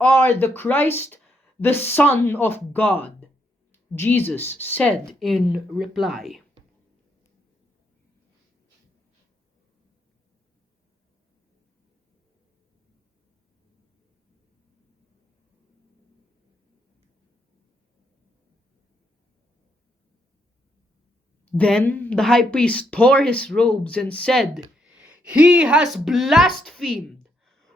are the Christ, the Son of God. Jesus said in reply. Then the high priest tore his robes and said, "He has blasphemed.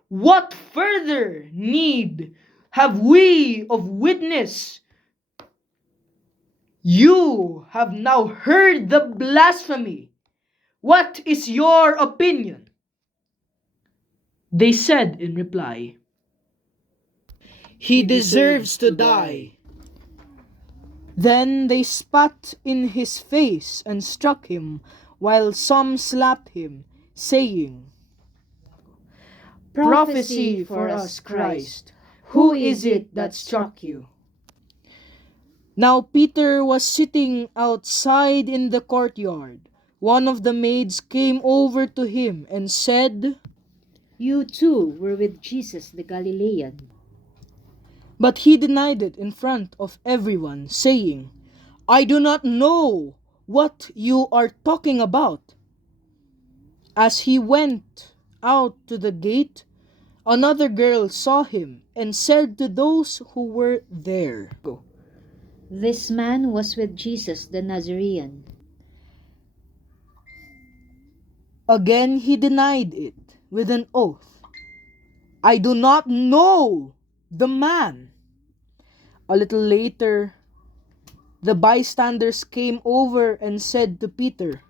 What further need have we of witness? You have now heard the blasphemy. What is your opinion?" They said in reply, "He deserves to die." Then they spat in his face and struck him, while some slapped him, saying, "Prophesy for us, Christ. Who is it that struck you?" Now Peter was sitting outside in the courtyard. One of the maids came over to him and said, You too were with Jesus the Galilean. But he denied it in front of everyone, saying, "I do not know what you are talking about." As he went out to the gate, another girl saw him and said to those who were there, This man was with Jesus the Nazarene. Again he denied it with an oath, "I do not know the man." A little later, the bystanders came over and said to Peter,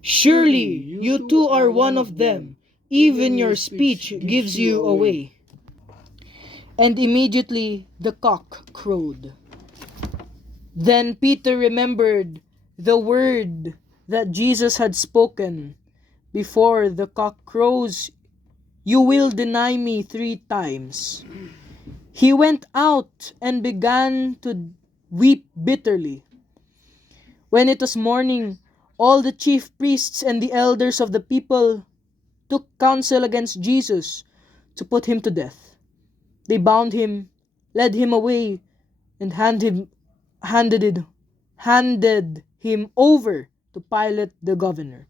"Surely you too are one of them. Even your speech gives you away." And immediately the cock crowed. Then Peter remembered the word that Jesus had spoken, "Before the cock crows, you will deny me 3 times." He went out and began to weep bitterly. When it was morning, all the chief priests and the elders of the people took counsel against Jesus to put him to death. They bound him, led him away, and handed him over to Pilate the governor.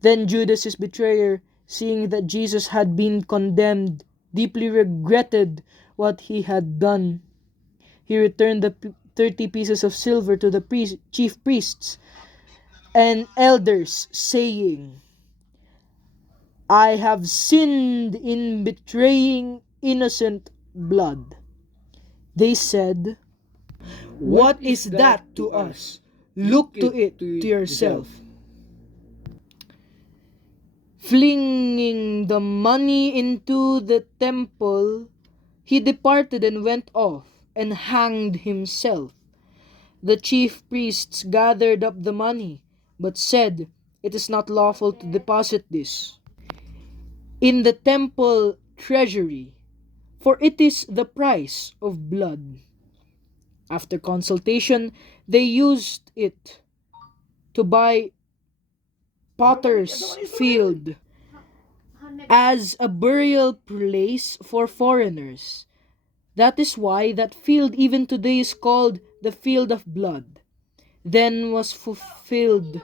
Then Judas, his betrayer, seeing that Jesus had been condemned, deeply regretted what he had done. He returned the 30 pieces of silver to the chief priests and elders, saying, "I have sinned in betraying innocent blood." They said, "What is that to us? Look to it to yourself." Flinging the money into the temple, he departed and went off and hanged himself. The chief priests gathered up the money, but said, "It is not lawful to deposit this in the temple treasury, for it is the price of blood." After consultation, they used it to buy potter's field as a burial place for foreigners. That is why that field even today is called the field of blood. Then was fulfilled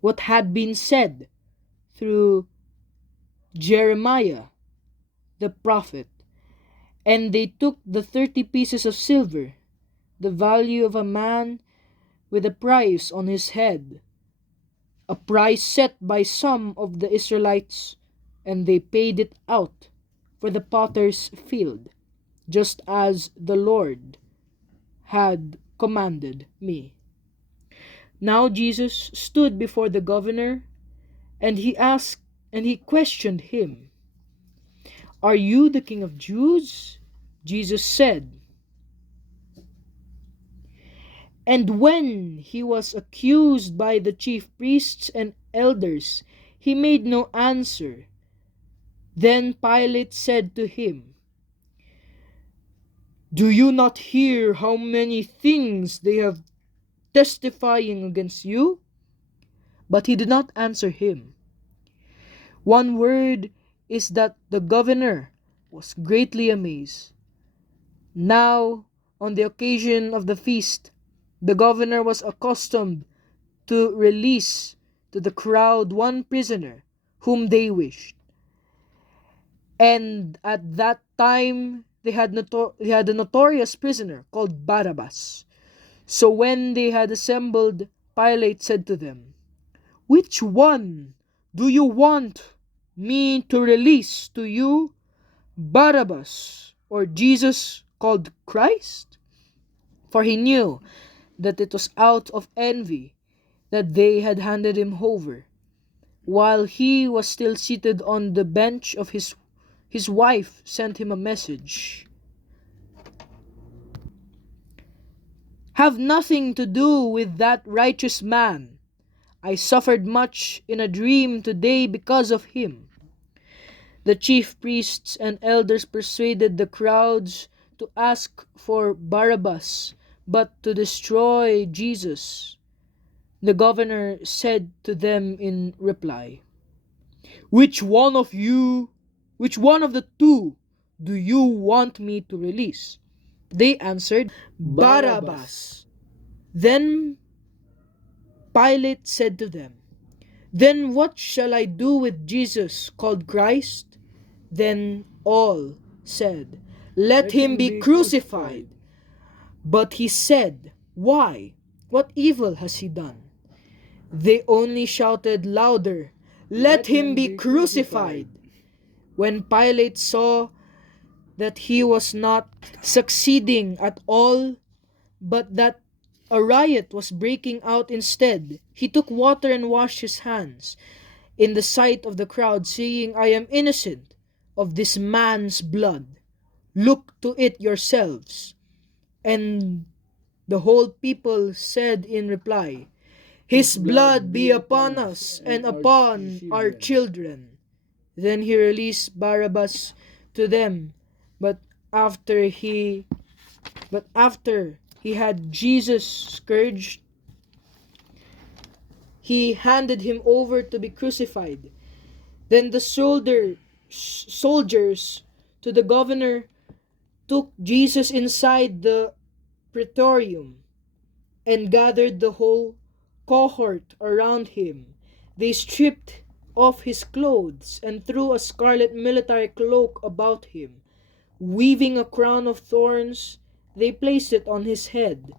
what had been said through Jeremiah the prophet. And they took the 30 pieces of silver, the value of a man with a price on his head, a price set by some of the Israelites, and they paid it out for the potter's field, just as the Lord had commanded me. Now Jesus stood before the governor, and he questioned him, "Are you the king of Jews?" Jesus said. And when he was accused by the chief priests and elders, he made no answer. Then Pilate said to him, "Do you not hear how many things they have testifying against you?" But he did not answer him. One word is that the governor was greatly amazed. Now, on the occasion of the feast, the governor was accustomed to release to the crowd one prisoner whom they wished. And at that time, they had a notorious prisoner called Barabbas. So when they had assembled, Pilate said to them, "Which one do you want me to release to you, Barabbas or Jesus called Christ?" For he knew that it was out of envy that they had handed him over. While he was still seated on the bench of his wife sent him a message. "Have nothing to do with that righteous man. I suffered much in a dream today because of him." The chief priests and elders persuaded the crowds to ask for Barabbas, but to destroy Jesus. The governor said to them in reply, which one of the two do you want me to release?" They answered, "Barabbas." Then Pilate said to them, "Then what shall I do with Jesus called Christ?" Then all said, "Let him be crucified." But he said, "Why? What evil has he done?" They only shouted louder, "Let him be crucified." When Pilate saw that he was not succeeding at all, but that a riot was breaking out instead, he took water and washed his hands in the sight of the crowd, saying, "I am innocent of this man's blood. Look to it yourselves." And the whole people said in reply, "His blood be upon us and upon our children." Then he released Barabbas to them, but after he had Jesus scourged, he handed him over to be crucified. Then the soldiers to the governor took Jesus inside the praetorium and gathered the whole cohort around him. They stripped off his clothes and threw a scarlet military cloak about him. Weaving a crown of thorns, they placed it on his head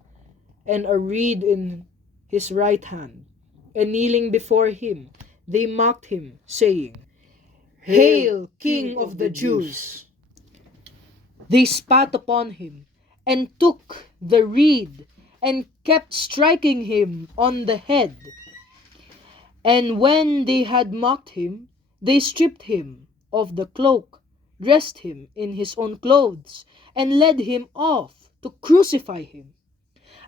and a reed in his right hand. And kneeling before him, they mocked him, saying, "Hail, King of the Jews!" They spat upon him and took the reed and kept striking him on the head. And when they had mocked him, they stripped him of the cloak, dressed him in his own clothes, and led him off to crucify him.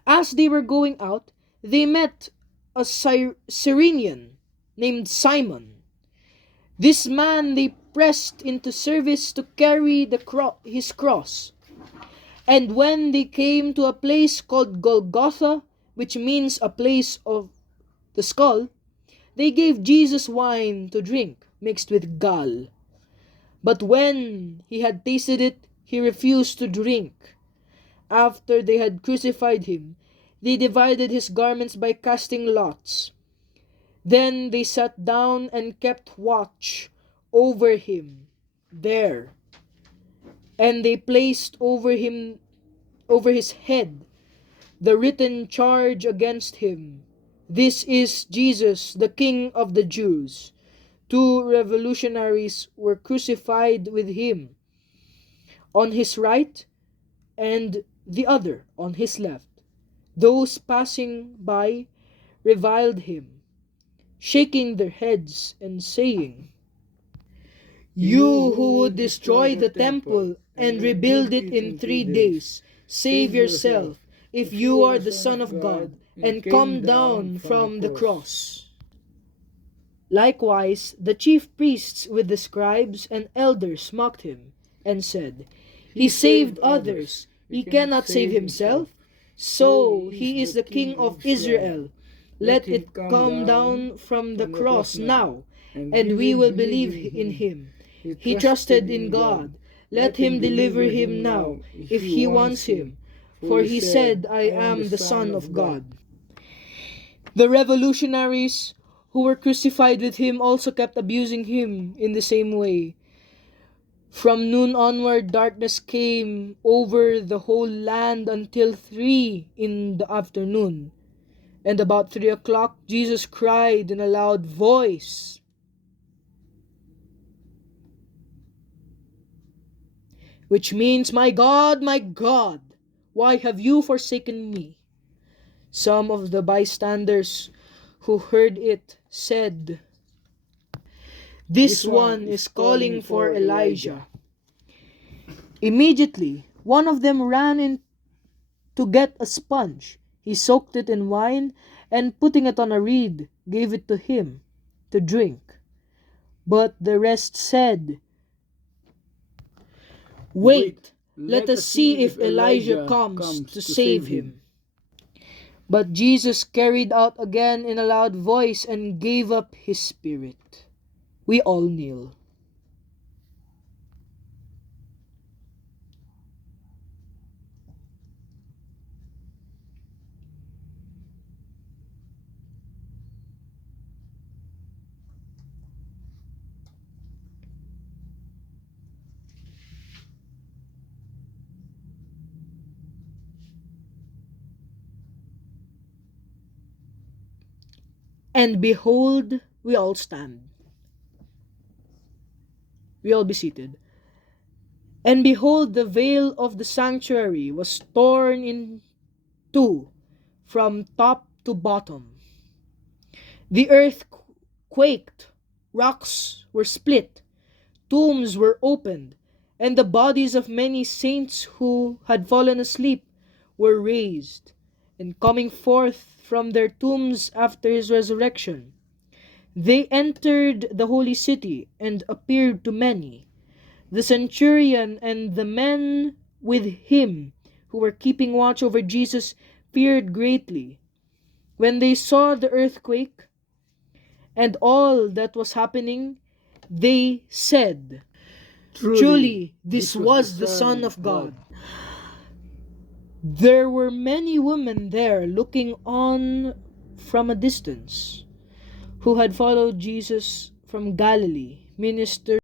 As they were going out, they met a Cyrenian named Simon. This man they pressed into service to carry his cross. And when they came to a place called Golgotha, which means a place of the skull, they gave Jesus wine to drink mixed with gall. But when he had tasted it, he refused to drink. After they had crucified him, they divided his garments by casting lots. Then they sat down and kept watch over him there. And they placed over his head the written charge against him: "This is Jesus, the King of the Jews." 2 revolutionaries were crucified with him on his right and the other on his left. Those passing by reviled him, shaking their heads and saying, "You who would destroy the temple and rebuild it in 3 days, save yourself if you are the Son of God, and come down from the cross." Likewise, the chief priests with the scribes and elders mocked him and said, "He saved others, he cannot save himself. So he is the King of Israel. Let it come down from the cross now, and we will believe in him. He trusted in God. let him deliver him now, if he wants him. For he said, I am the Son of God. The revolutionaries who were crucified with him also kept abusing him in the same way. From noon onward, darkness came over the whole land until 3 in the afternoon. And about 3 o'clock, Jesus cried in a loud voice, which means, my God, why have you forsaken me? Some of the bystanders who heard it said, this one is calling for Elijah. Immediately, one of them ran in to get a sponge. He soaked it in wine and, putting it on a reed, gave it to him to drink. But the rest said, wait, let us see if Elijah comes to save him. But Jesus carried out again in a loud voice and gave up his spirit. We all kneel. And behold, we all stand. We all be seated. And behold, the veil of the sanctuary was torn in two, from top to bottom. The earth quaked, rocks were split, tombs were opened, and the bodies of many saints who had fallen asleep were raised, and coming forth from their tombs after his resurrection, they entered the holy city and appeared to many. The centurion and the men with him who were keeping watch over Jesus feared greatly when they saw the earthquake and all that was happening. They said, truly, this was the Son of God. There were many women there looking on from a distance, who had followed Jesus from Galilee, ministered